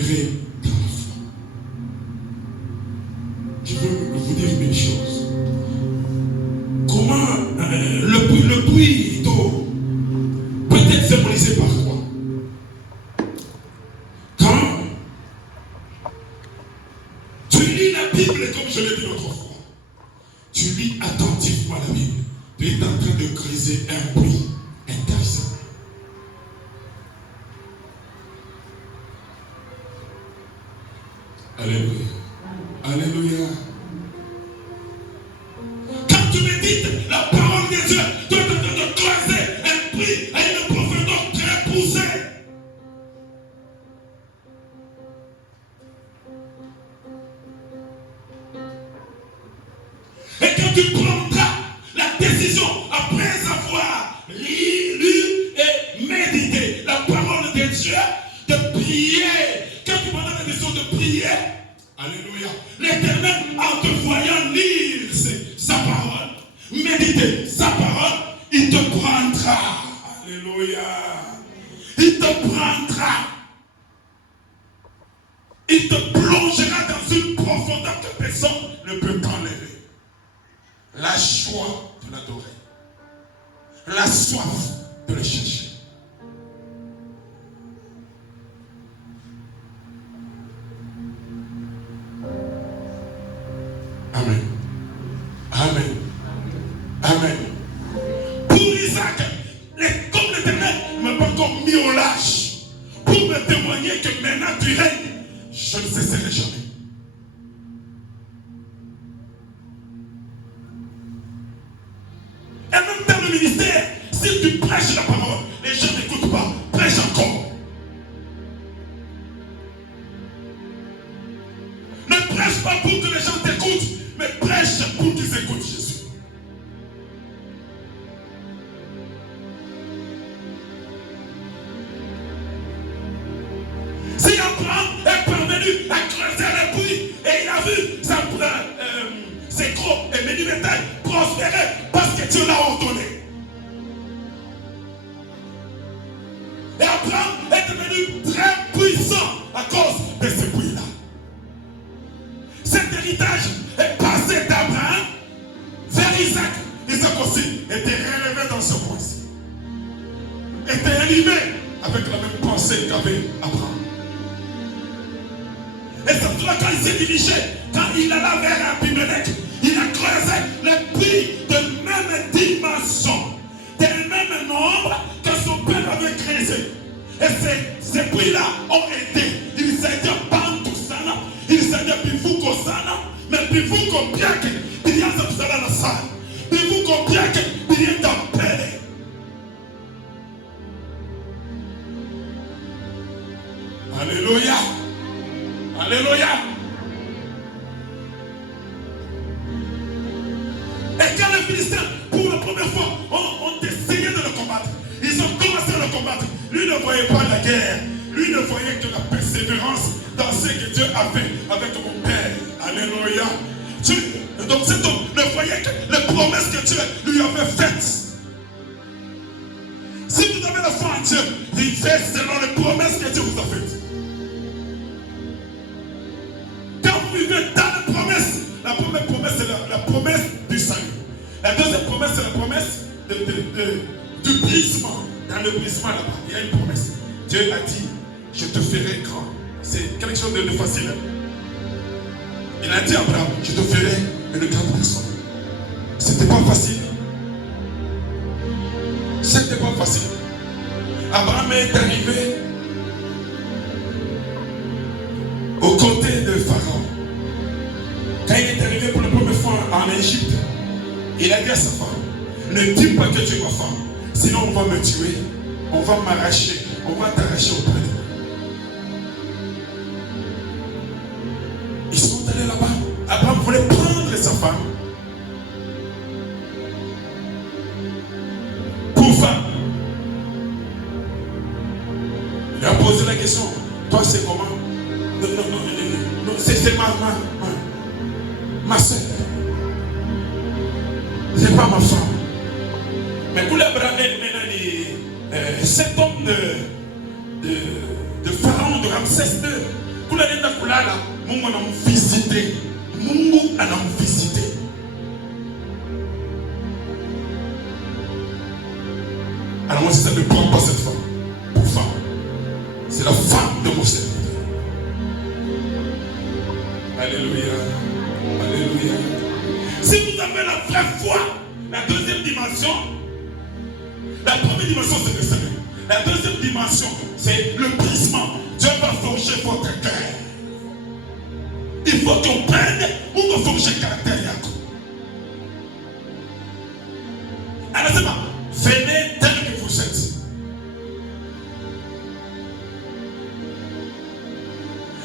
persévérer dans la foi. Je veux vous dire une chose. Comment le puits d'eau peut être symbolisé par quoi? Quand tu lis la Bible, comme je l'ai dit l'autre fois, tu lis attentivement la Bible, tu es en train de creuser un puits intéressant. Alléluia. Alléluia. Quand tu médites la parole de Dieu, tu es en train de creuser un puits à une profondeur très poussée. Et quand tu prendras la décision, après avoir lu et médité la parole de Dieu, de prier, quand tu prendras la décision de prier, alléluia, l'Éternel, en te voyant lire sa parole, méditer sa parole, il te prendra. Alléluia. Il te prendra. Il te plongera dans une profondeur que personne ne peut t'enlever. La joie de l'adorer. La soif de le chercher. Amen. Amen. Amen. Pour Isaac, comme l'Éternel ne m'a pas encore mis au lâche pour me témoigner que maintenant tu règnes, je ne cesserai jamais. Et même dans le ministère, si tu prêches la parole, les gens n'écoutent pas, prêche encore. Ne prêche pas pour que les gens t'écoutent, mais prêche pour qu'ils écoutent Jésus. Si Abraham est parvenu à creuser le puits et il a vu ses gros et menus bétail prospérer parce que Dieu l'a ordonné. Et Abraham est devenu très puissant à cause de ce puits-là. Cet héritage est passé d'Abraham vers Isaac. Isaac aussi était relevé dans ce point-ci. Était animé avec la même pensée qu'avait Abraham. Et c'est pour cela quand il s'est dirigé, quand il alla vers Abimelech, il a creusé le puits de même dimension, de même nombre que son père avait creusé. Et ces puits-là ont été, ils s'étaient bantu sana, ils s'étaient bivuko sana, mais bivuko bien que il y a ce que la salle, bivuko bien que il y a d'appelé. Alléluia. Alléluia. Et quand les Philistins, pour la première fois, ont essayé de le combattre, ils ont commencé à le combattre. Lui ne voyait pas la guerre. Lui ne voyait que la persévérance dans ce que Dieu a fait avec mon père. Alléluia. Donc cet homme ne voyait que les promesses que Dieu lui avait faites. Si vous avez la foi en Dieu, vivez selon les promesses que Dieu vous a faites. Vous vivez dans la promesse. La première promesse, c'est la promesse du salut. La deuxième promesse, c'est la promesse du brisement. Dans le brisement là-bas, il y a une promesse. Dieu a dit, je te ferai grand. C'est quelque chose de facile. Il a dit à Abraham, je te ferai une grande personne. C'était pas facile. C'était pas facile. Abraham est arrivé aux côtés de Pharaon. Quand il est arrivé pour la première fois en Égypte, il a dit à sa femme, ne dis pas que tu es ma femme, sinon on va me tuer, on va m'arracher, on va t'arracher au prêtre. Ils sont allés là-bas. Abraham voulait prendre sa femme pour femme. Il a posé la question, toi c'est comment? Non, c'est ma soeur. C'est pas ma femme. Mais pour l'Abraham, cet homme de Pharaon, de Ramsès II, Kula nenda kulala, Mungu anamvisite. Mungu anamvisite. Alors moi, c'est ça, ne prends pas cette femme pour femme. C'est la femme de mon serviteur. Alléluia. Alléluia. Si vous avez la vraie foi, la deuxième dimension, la première dimension, c'est le salut. La deuxième dimension, c'est le brisement. Dieu va forger votre cœur. Il faut qu'on prenne ou qu'on forge le caractère. Alors c'est pas, venez tel que vous êtes.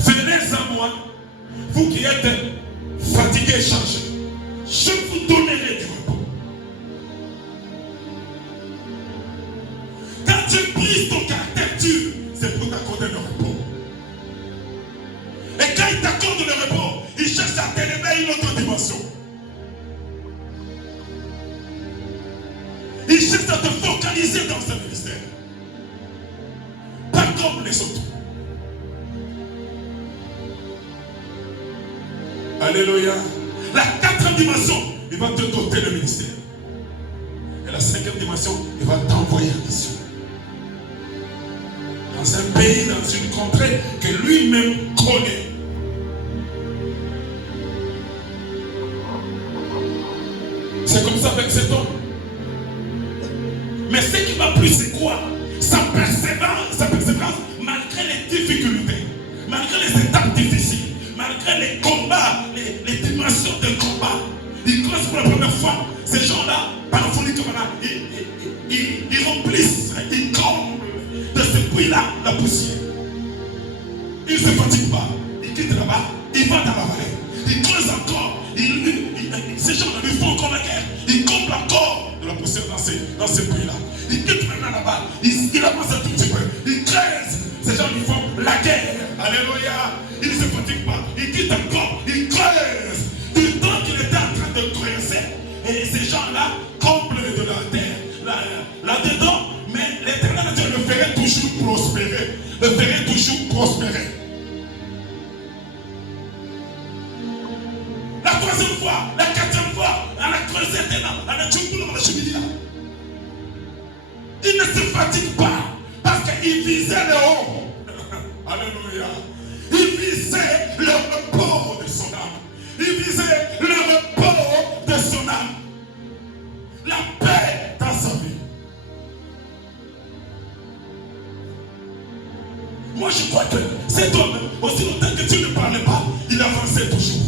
Venez à moi, vous qui êtes fatigués et chargés. Je vous donnerai du repos. Quand tu brises ton caractère dur, c'est pour t'accorder le repos. Et quand il t'accorde le repos, il cherche à t'élever une autre dimension. Il cherche à te focaliser dans ce ministère. Pas comme les autres. Alléluia. La quatrième dimension, il va te doter le ministère. Et la cinquième dimension, il va t'envoyer en mission. Dans un pays, dans une contrée que lui-même connaît. C'est comme ça avec cet homme. Mais ce qui m'a plu, c'est quoi? Sa persévérance, malgré les difficultés, malgré les étapes difficiles, malgré les combats, les dimensions de combat. Ils croisent pour la première fois. Ces gens-là, par la folie comme là, ils remplissent, ils comblent de ce puits-là la poussière. Ils ne se fatiguent pas. Ils quittent là-bas, ils vont dans la vallée. Ils creusent encore. Ces gens-là lui font encore la guerre. Ils comblent encore de la poussière dans ce puits-là. Ils quittent maintenant là-bas. Ils avancent un tout petit peu. Ils creusent. Ces gens lui font la guerre. Alléluia. Ils ne se fatiguent pas. Ils quittent encore. Ils creusent. Du temps qu'il était en train de creuser. Et ces gens-là comblent de la terre. Là-dedans, mais l'Éternel Dieu le ferait toujours prospérer. Le ferait toujours prospérer. La troisième fois, la quatrième fois, elle a creusé dedans. Elle a tué dans la cheminée. Il ne se fatigue pas parce qu'il visait le haut. Alléluia. Il visait le repos de son âme. Il visait le repos de son âme. La paix dans sa vie. Moi je crois que cet homme, aussi longtemps que Dieu ne parlait pas, il avançait toujours.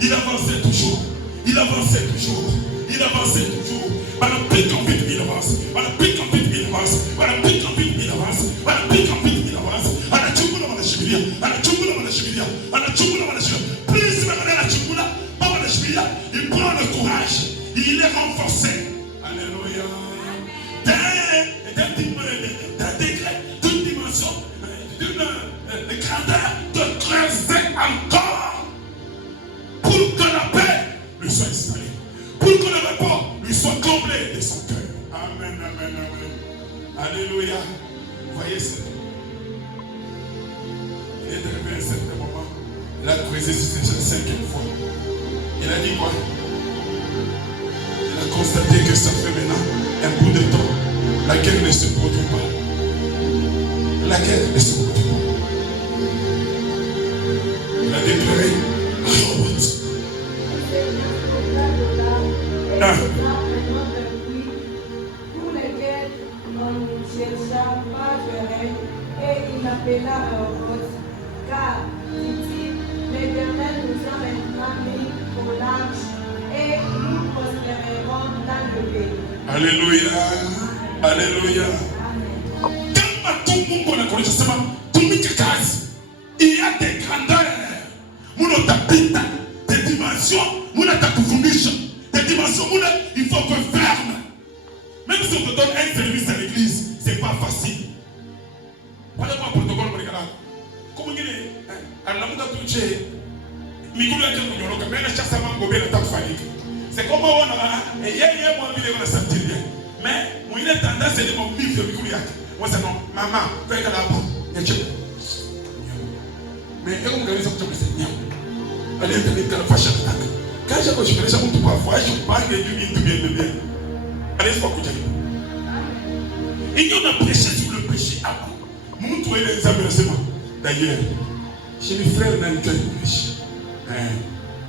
Il avançait toujours. Il avançait toujours. Il avançait toujours. Voilà, pique en vite, il avance. Voilà, pique en vite, il avance. Voilà, pique en vite, il avance. Voilà, pique en vite, il avance. Voilà, tchouboula, voilà, chibilia. Voilà, tchouboula, voilà, chibilia. Voilà, tchouboula, voilà, chibilia. Plus il va aller à la tchouboula, pas voilà, chibilia. Il prend le courage. Il est renforcé. Alléluia. D'un degré, d'une dimension, d'une grandeur, de creuser encore. Pour que la paix lui soit installée. Pour que le repos lui soit comblé de son cœur. Amen, amen, amen. Alléluia. Voyez ça. Il est arrivé à un certain moment. Il a creusé cette cinquième fois. Il a dit quoi? Il a constaté que ça fait maintenant un bout de temps. La guerre ne se produit pas. La guerre ne se produit pas. Il a déclaré Robot. Pour lesquels on ne chercha pas Jérémie et il appela Robot. Car, dit-il, l'Éternel nous a maintenant mis au large et nous prospérerons dans le pays. Alléluia. Alléluia. Kama tu Mungu anakuonyesha tumika kazi. Il y a des grandeurs. Mungu utapita des dimensions. Mungu atakufundisha des dimensions. Mungu il faut que ferme. Même si on te donne un service à l'église, c'est pas facile. Voilà quoi protocole pour les gars. Comment il est? Anamuda tuche. Mikulu yake kunyoroka. Mena chasa mango bela takufanyika. C'est comme on a yeye moi vile wana sentir. Mais mon il est tendance de mon vivre mikulu yake. Moi c'est non maman, fais que là-bas. Mais eux m'organisent comme ça Seigneur. Allez tenir la fâche attaque. Quand je connais ça mon tout parfois je parle de Dieu bien. Allez pas écouter. Il y en a prêché sur le péché avant. Mon tout est l'examen d'ailleurs. Chez les frères dans le cœur du péché.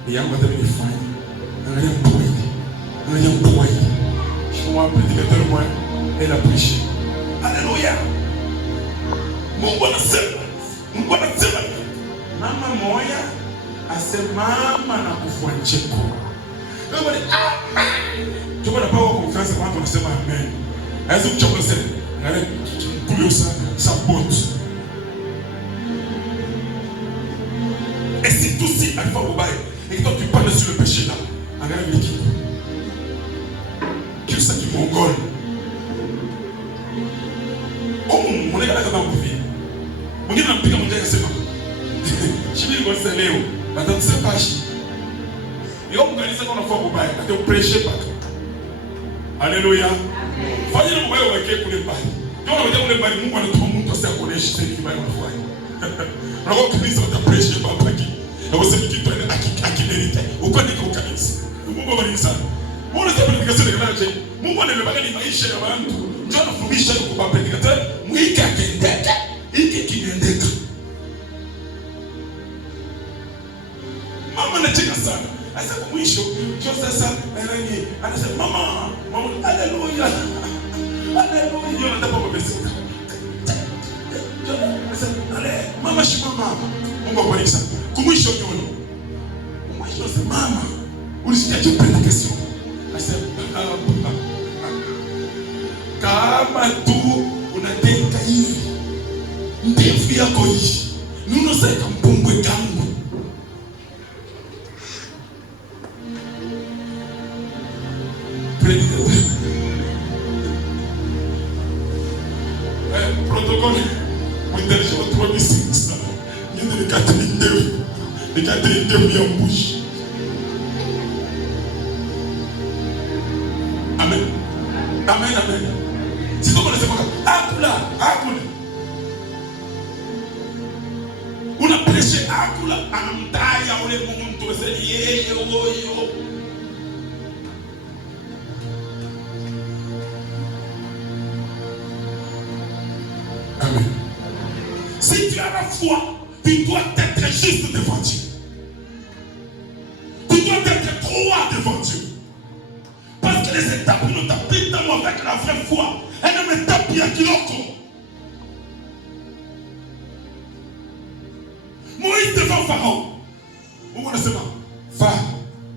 Il y a un matin de faille. On a un point. Je suis un prédicateur moi. Elle a prêché. Alléluia. Mon bon sema. Mama moya asemama na kufuancheko. Kama ni amen. Tuko na power conference watu wanasema amen. Haiwezi kuchoka sana. Ngale kuliosa support. Et c'est tout si alpha au bail. Et quand tu parles sur le péché là, regarde le qui. Qui ça du mongol. Oh, mon gars là dans le vie. Mon gars n'a plus qu'à monter à sema. Je vais le faire léo. Attends, c'est pas chi. Et on organise qu'on a fait au bail. Quand tu prêches pas. Alléluia. Fanya na moyo wake kule pale. Ndio unakuja kule pale Mungu anatoa mtu asiakoneshe sasa hivi bali unafanya. Na kwa kanisa utapressure baba haki. Na wewe sema kitu akidelete. Uko ndiko kanisa. Mungu abariki sana. Mbona sasa predikation ni kanaje? Mungu anabeba ni maisha ya watu. Ndio anafundisha kwa predikateur mwike akendeke. Hiki kinaendeka. Mama anacheka sana. Asa kwa mwisho ndio sasa anasema mama haleluya. Haleluya. Ndio nataka kubeseka. Mama shimama. Mungu akubariki sana. Kumwisho ndio. Kumwisho sema mama ulisikia jipenda kesho. Asema kama tu unatenda hivi ndefu yako hii. Nuno sasa mpungwe kangu. Protocole International 36. Il y a des Catherine de en bouche. Amen. Si tu connais pas, Akula. On a prêché Akula, Amtaya, on est bon, tout c'est yo. Amen. Si tu as la foi, tu dois être juste devant Dieu. Tu dois être droit devant Dieu. Parce que les étapes nous tapent avec la vraie foi. Elle ne me tape bien qu'il encore. Moïse devant Pharaon. Vous connaissez pas? Va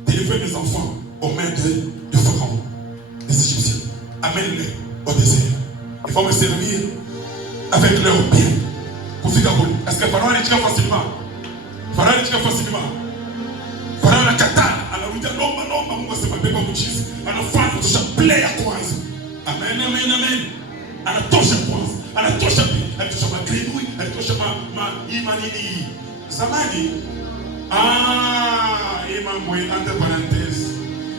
délivrer mes enfants aux mains de Pharaon, des Égyptiens. Amène-les au désert. Il faut me servir avec leur bien. Est-ce que Pharaon est facilement? Pharaon a kataa, anarudia nomba Mungu asema beba mchizi. Anafanya kutosha play ya kwanza. Amen. Anatosha kwanza. Anatosha magrenui, anatosha imani hii. Zamani mambo entre parenthèses.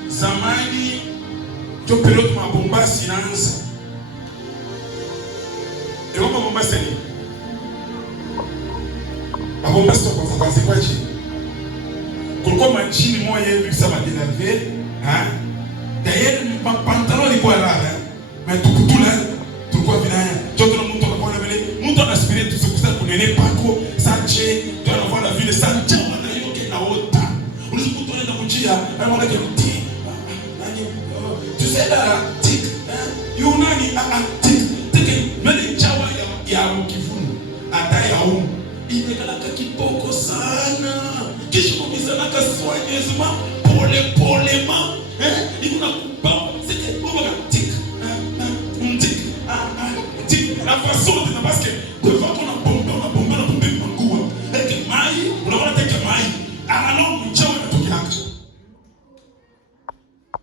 Zamani ndio period mabombasi inaanza. Ndio mabombasi ni mabombasi kwa kazi kwa chini. Kulikuwa machini moja hivi sasa délavé, d'ailleurs ma pantalon ilikuwa rara, mais tukutula tulikuwa vinaya. Joto mtu anakuwa na vile, mtu anaspire tusikusana kunene pako, sache, ndio anakuwa na vile sache wana yoke na ota. Unaweza kutoa na kujia, anaona kile mti. Tu sais la tic, yunani tic, mele chawa ya mkifunu, adai ya imekalaka kipoko sana. Kisha kumizanaka soigneusement, polema, ikuna kupa, c'était bobaga tic, la façon de parce que devant on a bombé mangua, et que mai, on a teke mai, alors